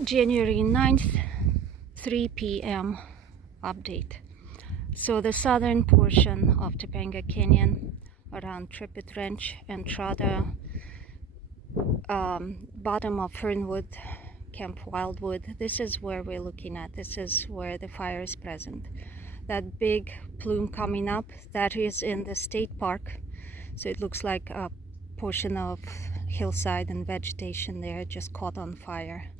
January 9th, 3 p.m. update. So the southern portion of Topanga Canyon around Trippet Ranch and Trotter, bottom of Fernwood, Camp Wildwood, this is where we're looking at. This is where the fire is present. That big plume coming up, that is in the state park. So it looks like a portion of hillside and vegetation there just caught on fire.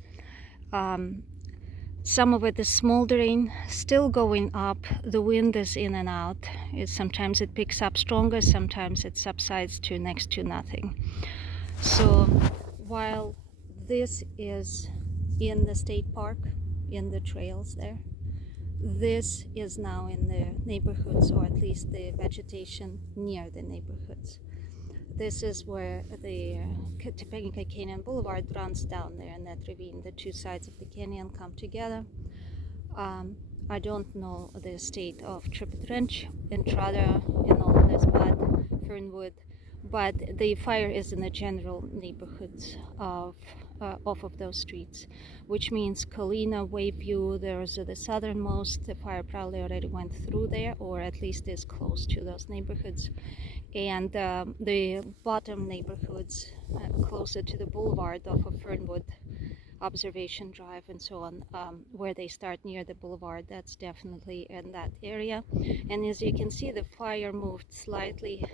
Some of it is smoldering, still going up. The wind is in and out. Sometimes it picks up stronger, sometimes it subsides to next to nothing. So while this is in the state park, in the trails there, this is now in the neighborhoods, or at least the vegetation near the neighborhoods. This is where the Topanga Canyon Boulevard runs down there in that ravine. The two sides of the canyon come together. I don't know the state of Trippet Ranch and Trotter and all of this, but Fernwood, but the fire is in the general neighborhoods of off of those streets, which means Colina, Wayview, there's the southernmost. The fire probably already went through there, or at least is close to those neighborhoods. And the bottom neighborhoods closer to the boulevard off of Fernwood, Observation Drive and so on, where they start near the boulevard, that's definitely in that area. And as you can see, the fire moved slightly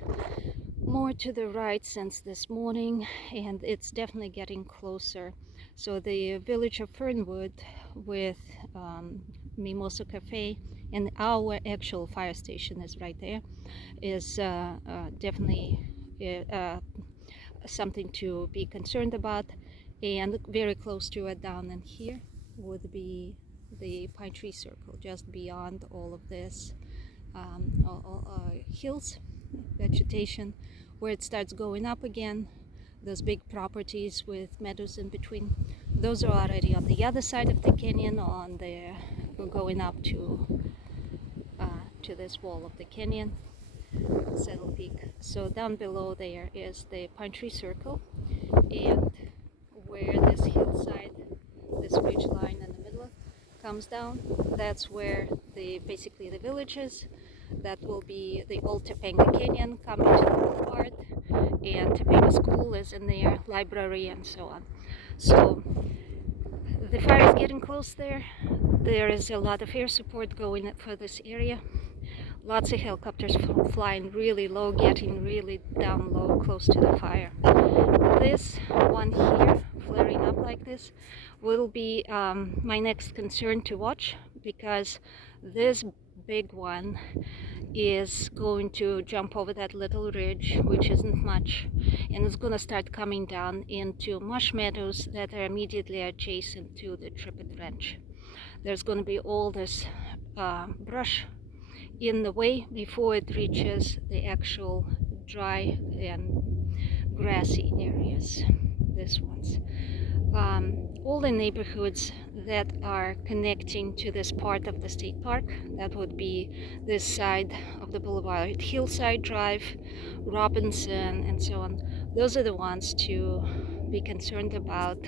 more to the right since this morning, and it's definitely getting closer. So the village of Fernwood with Mimosa Cafe, and our actual fire station is right there, is definitely something to be concerned about. And very close to it down in here would be the Pine Tree Circle, just beyond all of this hills, vegetation, where it starts going up again. Those big properties with meadows in between, those are already on the other side of the canyon, on the going up to this wall of the canyon, Saddle Peak. So down below there is the Pine Tree Circle, and where this hillside, this ridge line in the middle comes down, that's where basically the village is. That will be the old Topanga Canyon coming to the boulevard, and Topanga School is in there, library and so on. So the fire is getting close there. There is a lot of air support going for this area. Lots of helicopters flying really low, getting really down low, close to the fire. This one here, flaring up like this, will be my next concern to watch, because this big one is going to jump over that little ridge, which isn't much, and it's going to start coming down into marsh meadows that are immediately adjacent to the Trippet Ranch. There's going to be all this brush in the way before it reaches the actual dry and grassy areas. This one's all the neighborhoods that are connecting to this part of the state park, that would be this side of the boulevard, Hillside Drive, Robinson and so on. Those are the ones to be concerned about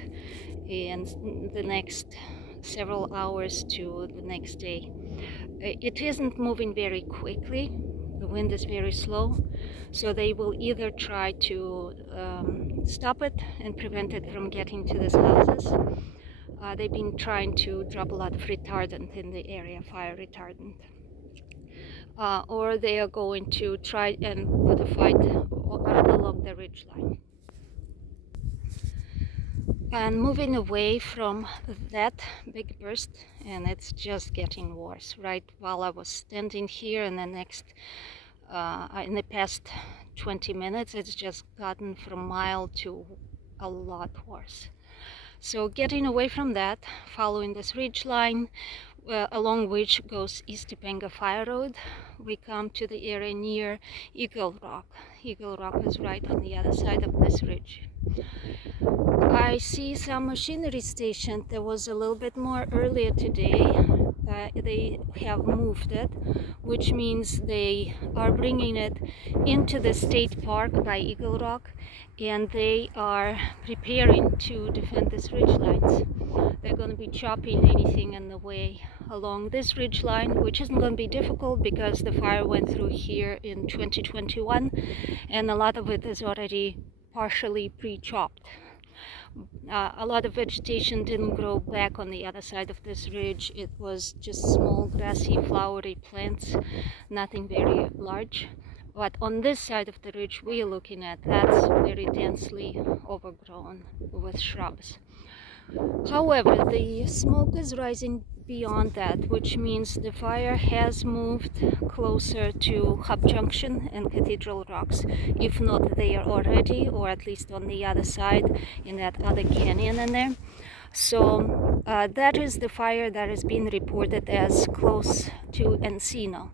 in the next several hours to the next day. It isn't moving very quickly. The wind is very slow, so they will either try to stop it and prevent it from getting to these houses. They've been trying to drop a lot of retardant in the area, fire retardant. Or they are going to try and put a fight along the ridge line. And moving away from that big burst, and it's just getting worse. Right while I was standing here, and the next, in the past 20 minutes, it's just gotten from mild to a lot worse. So getting away from that, following this ridge line, along which goes East Topanga Fire Road, we come to the area near Eagle Rock. Eagle Rock is right on the other side of this ridge. I see some machinery stationed. There was a little bit more earlier today. they have moved it, which means they are bringing it into the state park by Eagle Rock, and they are preparing to defend these ridge lines. They're going to be chopping anything in the way along this ridge line, which isn't going to be difficult because the fire went through here in 2021, and a lot of it is already partially pre-chopped. A lot of vegetation didn't grow back on the other side of this ridge. It was just small grassy flowery plants, nothing very large. But on this side of the ridge we are looking at, that's very densely overgrown with shrubs. However, the smoke is rising beyond that, which means the fire has moved closer to Hub Junction and Cathedral Rocks, if not there already, or at least on the other side in that other canyon in there. So that is the fire that has been reported as close to Encino.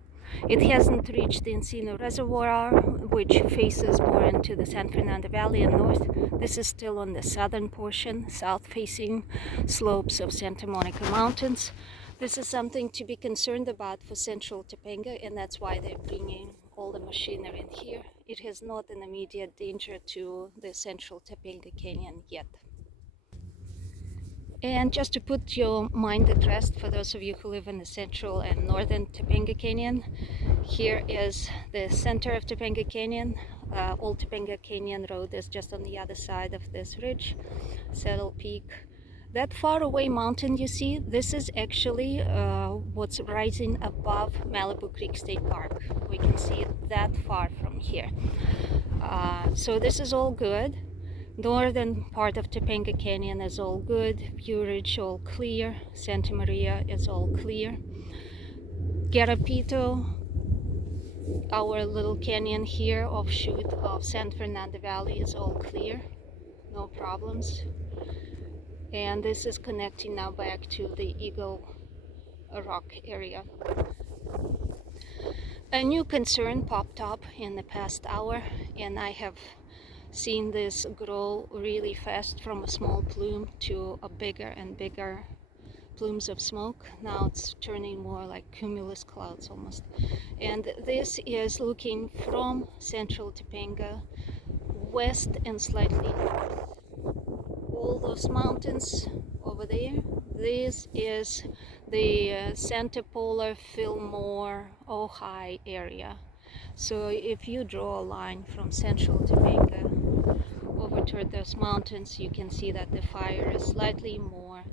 It hasn't reached the Encino Reservoir, which faces more into the San Fernando Valley and north. This is still on the southern portion, south-facing slopes of Santa Monica Mountains. This is something to be concerned about for central Topanga, and that's why they're bringing all the machinery in here. It is not an immediate danger to the central Topanga Canyon yet. And just to put your mind at rest, for those of you who live in the central and northern Topanga Canyon, here is the center of Topanga Canyon. Old Topanga Canyon Road is just on the other side of this ridge, Saddle Peak. That far away mountain you see, this is actually what's rising above Malibu Creek State Park. We can see it that far from here. So this is all good. Northern part of Topanga Canyon is all good. View Ridge all clear. Santa Maria is all clear. Garapito, our little canyon here, offshoot of San Fernando Valley, is all clear. No problems. And this is connecting now back to the Eagle Rock area. A new concern popped up in the past hour, and I have seen this grow really fast from a small plume to a bigger and bigger plumes of smoke. Now it's turning more like cumulus clouds almost. And this is looking from central Topanga west and slightly north. All those mountains over there, this is the Santa Polar, Fillmore, Ojai area. So if you draw a line from central Topanga over toward those mountains, you can see that the fire is slightly more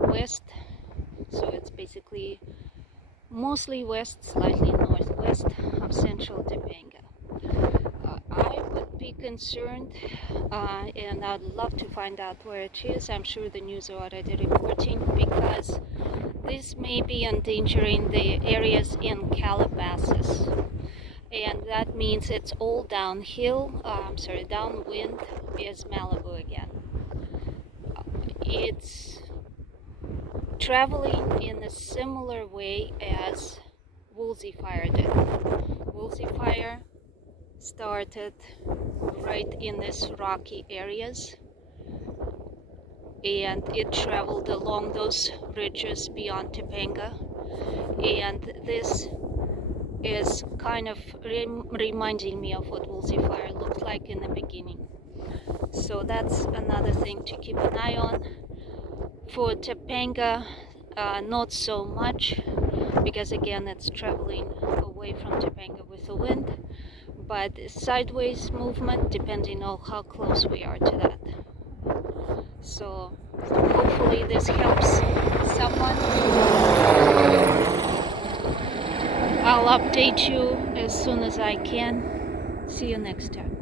west. So it's basically mostly west, slightly northwest of central Topanga. I would be concerned, and I'd love to find out where it is. I'm sure the news are already reporting, because this may be endangering the areas in Calabasas. And that means it's all downhill, downwind is Malibu again. It's traveling in a similar way as Woolsey Fire did. Woolsey Fire started right in these rocky areas, and it traveled along those ridges beyond Topanga, and this is kind of reminding me of what Woolsey Fire looked like in the beginning. So that's another thing to keep an eye on. For Topanga, not so much, because again it's traveling away from Topanga with the wind, but sideways movement depending on how close we are to that. So hopefully this helps someone. I'll update you as soon as I can. See you next time.